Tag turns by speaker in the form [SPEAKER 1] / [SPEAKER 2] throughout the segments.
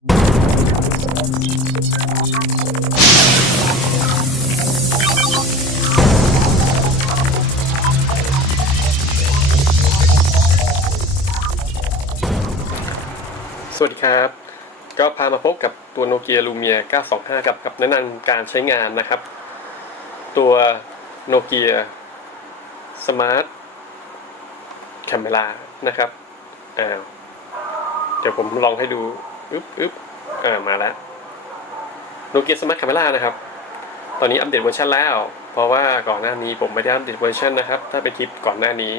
[SPEAKER 1] สวัสดีครับ ก็พามาพบกับตัวโนเกียลูเมีย 925 กับกับแนะนำการใช้งานนะครับ ตัวโนเกียสมาร์ทแคมเ r านะครับอ้าวเดี๋ยวผมลองให้ดู อึ๊บอึ๊บอ่ามาแล้วโนเกียสมาร์ทแคมเ r านะครับ ตอนนี้อัปเดตเวอร์ชันแล้ว เพราะว่าก่อนหน้านี้ผมไม่ได้อัปเดตเวอร์ชันนะครับ ถ้าไปคลิปก่อนหน้านี้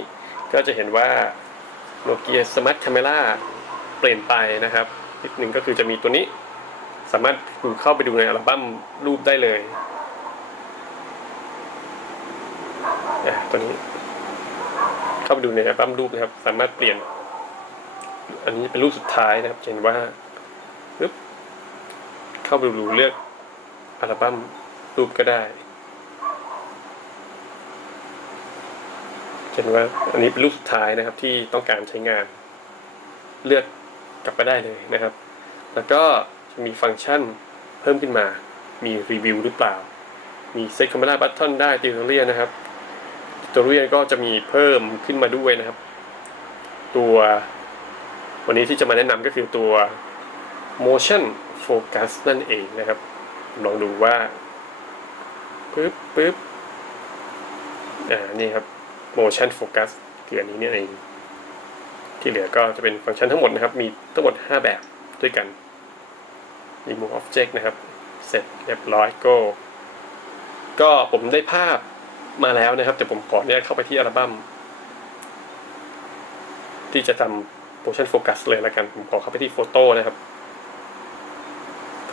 [SPEAKER 1] ก็จะเห็นว่าโนเกียสมาร์ทแคมเ r าเปลี่ยนไปนะครับอีกหนึ่งก็คือจะมีตัวนี้ สามารถดูเข้าไปดูในอัลบั้มรูปได้เลยอะตัวนี้ เข้าไปดูในอัลบั้มรูปนะครับ สามารถเปลี่ยน อันนี้เป็นรูปสุดท้ายนะครับเห็นว่า เข้าไปดูเลือกอัลบั้มรูปก็ได้เห็นว่าอันนี้เป็นรูปสุดท้ายนะครับที่ต้องการใช้งานเลือกกลับไปได้เลยนะครับ แล้วก็จะมีฟังก์ชันเพิ่มขึ้นมา มีรีวิวหรือเปล่า มีเซ็ตค a ม e ราบัตทอนได้ติวเรียนะครับติวเรียก็จะมีเพิ่มขึ้นมาด้วยนะครับ ตัววันนี้ที่จะมาแนะนำก็คือตัว motion focus นั่นเองนะครับ ลองดูว่าปึ๊บปึ๊บอ่านี่ครับ motion focus คืออันนี้นี่เอง ที่เหลือก็จะเป็นฟังก์ชันทั้งหมดนะครับ มีทั้งหมด 5 แบบด้วยกัน remove object นะครับ เสร็จเรียบร้อย go ก็ผมได้ภาพมาแล้วนะครับ แต่ผมขอเนี่ยเข้าไปที่อัลบั้ม ที่จะทำ motion focus เลยแล้วกัน ผมขอเข้าไปที่โฟโต้นะครับ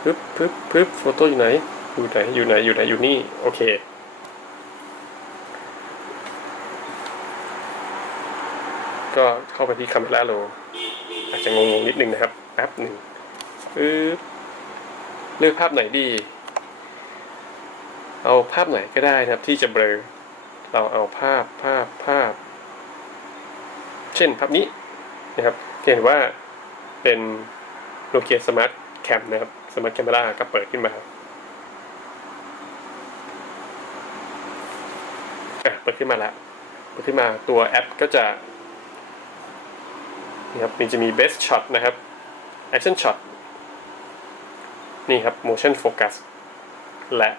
[SPEAKER 1] ปึ๊บปึ๊บปึ๊บโฟโต้อยู่ไหน อยู่ไหน อยู่ไหน อยู่ไหน อยู่นี่ โอเค ก็เข้าไปที่ Camera Roll อาจจะงงๆนิดนึงนะครับ แป๊บหนึ่งปึ๊บเลือกภาพไหนดี เอาภาพไหนก็ได้นะครับ ที่จะเบลอ เราเอาภาพภาพภาพ เช่นภาพนี้นะครับเห็นว่าเป็น Nokia Smart Cam นะครับ สมาร์ทแคมเปราก็เปิดขึ้นมาครับเปิดขึ้นมาแล้วเปิดขึ้นมาตัวแอปก็จะนี่ครับมันจะมี best shot นะครับ action shot นี่ครับ motion focus และ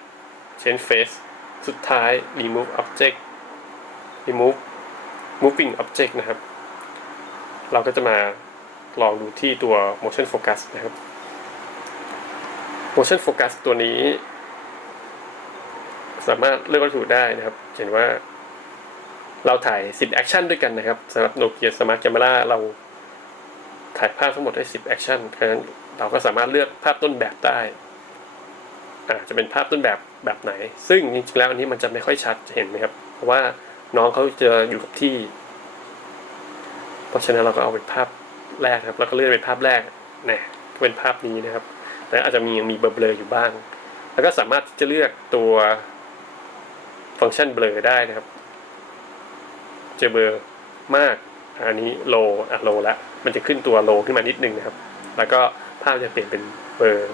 [SPEAKER 1] change face สุดท้าย remove object remove moving object นะครับ เราก็จะมาลองดูที่ตัว motion focus นะครับ motion focus ตัวนี้ สามารถเลือกวัตถุได้นะครับ เห็นว่าเราถ่าย 10 action ด้วยกันนะครับสำหรับ Nokia Smart Camera เราถ่ายภาพทั้งหมดได้ 10 action เพราะฉะนั้นเราก็สามารถเลือกภาพต้นแบบได้อาจะเป็นภาพต้นแบบแบบไหน ซึ่งจริงๆแล้วอันนี้มันจะไม่ค่อยชัดจะเห็นไหมครับ เพราะว่าน้องเขาจะอยู่กับที่ เพราะฉะนั้นเราก็เอาเป็นภาพแรกครับ แล้วก็เลื่อนเป็นภาพแรกเนี่ยเป็นภาพนี้นะครับ แต่อาจจะมียังมีเบลออยู่บ้าง แล้วก็สามารถจะเลือกตัวฟังก์ชันเบลอได้นะครับ จะเบลอมากอันนี้โลอะโลละมันจะขึ้นตัวโลขึ้นมานิดนึงนะครับ แล้วก็ภาพจะเปลี่ยนเป็นเบอร์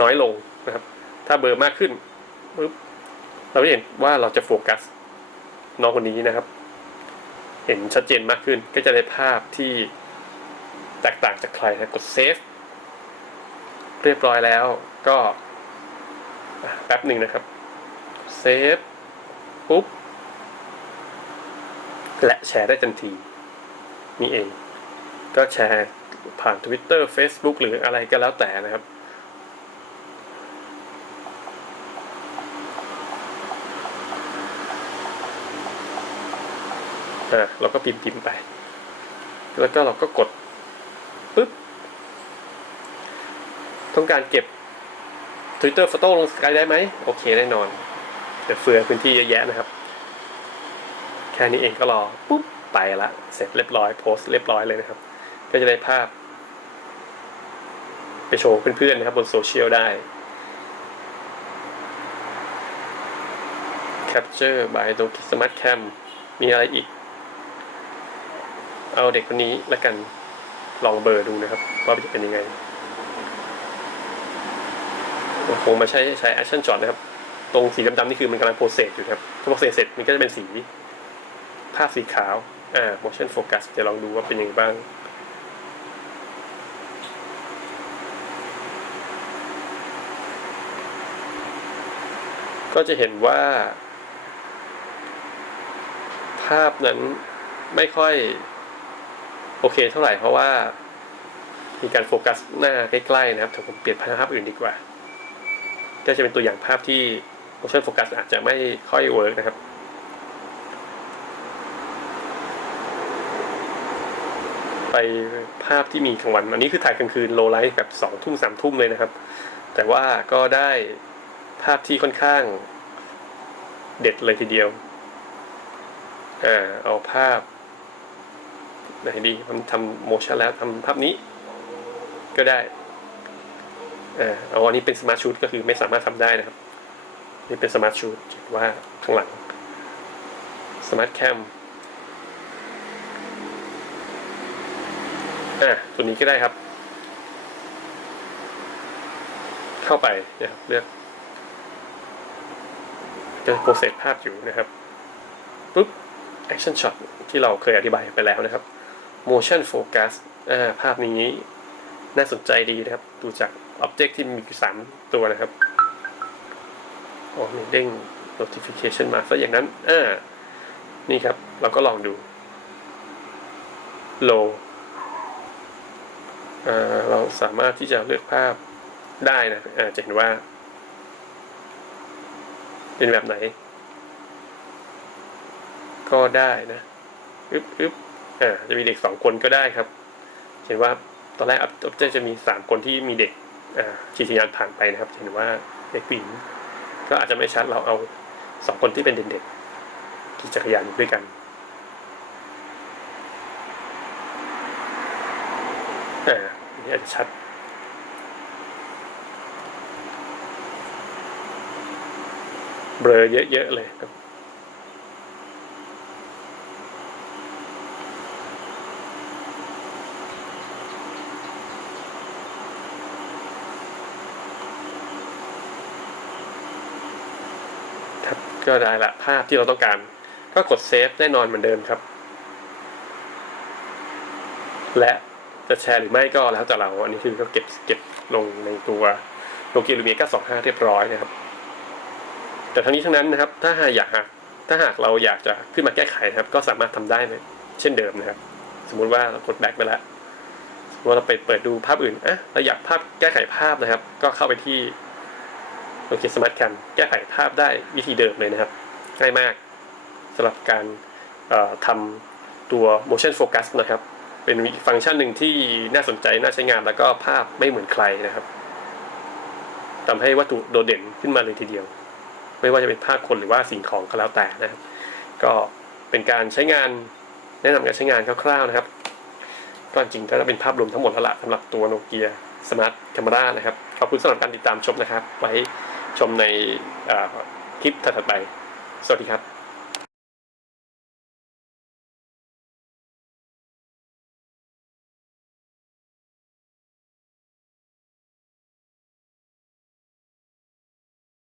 [SPEAKER 1] น้อยลงนะครับ ถ้าเบอร์มากขึ้นปุ๊บเราจะเห็นว่าเราจะโฟกัสน้องคนนี้นะครับ เห็นชัดเจนมากขึ้นก็จะได้ภาพที่แตกต่างจากใครนะกดเซฟ เรียบร้อยแล้วก็แป๊บหนึ่งนะครับเซฟปุ๊บ และแชร์ได้ทันที นี่เอง ก็แชร์ผ่าน Twitter Facebook หรืออะไรก็แล้วแต่นะครับ เราก็พิมพ์พิมพ์ไป แล้วก็เราก็กดปึ๊บ ต้องการเก็บ Twitter Photo ลงสกายได้ไหม โอเคแน่นอนแต่เฟือพื้นที่เยอะแยะนะครับ แค่นี้เองก็รอ ปุ๊บ ไปละ เสร็จเรียบร้อยโพสต์เรียบร้อยเลยนะครับ ก็จะได้ภาพ ไปโชว์เพื่อนๆนะครับบนโซเชียลได้ Capture by Doki Smart Cam มีอะไรอีก เอาเด็กคนนี้ละกันลองเบอร์ดูนะครับ ว่าจะเป็นยังไง คงมาใช้ใช้ action shot นะครับ ตรงสีดำๆนี่คือมันกำลังโปรเซสอยู่ครับพอโปรเซสเสร็จมันก็จะเป็นสี ภาพสีขาว อ่า motion focus เดี๋ยวลองดูว่าเป็นยังไงบ้างก็จะเห็นว่า ภาพนั้นไม่ค่อยโอเคเท่าไหร่เพราะว่า มีการโฟกัสหน้าใกล้ๆนะครับแต่ผมเปลี่ยนภาพอื่นดีกว่า ก็จะเป็นตัวอย่างภาพที่ motion focus อาจจะไม่ค่อยเวิร์กนะครับไปภาพที่มีกลางวัน อันนี้คือถ่ายกลางคืนโลไลท์แบบสองทุ่มสามทุ่มเลยนะครับ แต่ว่าก็ได้ภาพที่ค่อนข้างเด็ดเลยทีเดียวอ่าเอาภาพไหนดีมันทำโมชั่นแล้วทำภาพนี้ ก็ได้ อ่าเอาอันนี้เป็นสมาร์ทชูตก็คือไม่สามารถทำได้นะครับ นี่เป็นสมาร์ทชูตว่าข้างหลังสมาร์ทแคมอะตัวนี้ก็ได้ครับ เข้าไปนะครับเลือกจะโปรเซสภาพอยู่นะครับปุ๊บ action shot ที่เราเคยอธิบายไปแล้วนะครับ motion focus อ่าภาพนี้น่าสนใจดีนะครับ ดูจาก object ที่มีสามตัวนะครับอ๋อมีเด้ง notification มาซะอย่างนั้นอ่านี่ครับ เราก็ลองดู low อ่าเราสามารถที่จะเลือกภาพได้นะอ่าจะเห็นว่า เป็นแบบไหน ก็ได้นะอึ๊บอึ๊บอ่าจะมีเด็กสองคนก็ได้ครับ เห็นว่าตอนแรกอัพเจจะมีสามคนที่มีเด็ก จักรยานผ่านไปนะครับเห็นว่าเด็กผู้หญิงก็อาจจะไม่ชัดเราเอาสองคนที่เป็นเด็กๆขี่จักรยานด้วยกันอ่านี่อาจจะชัดเบลอเยอะๆเลยครับ ก็ได้ละภาพที่เราต้องการ ก็กดเซฟแน่นอนเหมือนเดิมครับ และจะแชร์หรือไม่ก็แล้วแต่เรา อันนี้คือก็เก็บเก็บลงในตัวโลเกียลูเมีย925 เรียบร้อยนะครับ แต่ทั้งนี้ทั้งนั้นนะครับ ถ้าหากอยากถ้าหากเราอยากจะขึ้นมาแก้ไขนะครับ ก็สามารถทำได้เช่นเดิมนะครับ สมมุติว่าเรากดแบ็กไปแล้วสมมติว่าเราไปเปิดดูภาพอื่นอะเราอยากภาพแก้ไขภาพนะครับ ก็เข้าไปที่ โอเคสมาร์ทแคมแก้ไขภาพได้วิธีเดิมเลยนะครับ ง่ายมากสำหรับการทำตัว motion focus นะครับ เป็นฟังก์ชันหนึ่งที่น่าสนใจน่าใช้งานแล้วก็ภาพไม่เหมือนใครนะครับทำให้วัตถุโดดเด่นขึ้นมาเลยทีเดียว ไม่ว่าจะเป็นภาพคนหรือว่าสิ่งของก็แล้วแต่นะครับ ก็เป็นการใช้งานแนะนำการใช้งานคร่าวๆนะครับก็จริงก็เป็นภาพรวมทั้งหมดแล้วละสำหรับตัวโนเกียสมาร์ทแคมรานะครับ ขอบคุณสำหรับการติดตามชมนะครับ ไว้ ชมในคลิปถัดไป สวัสดีครับ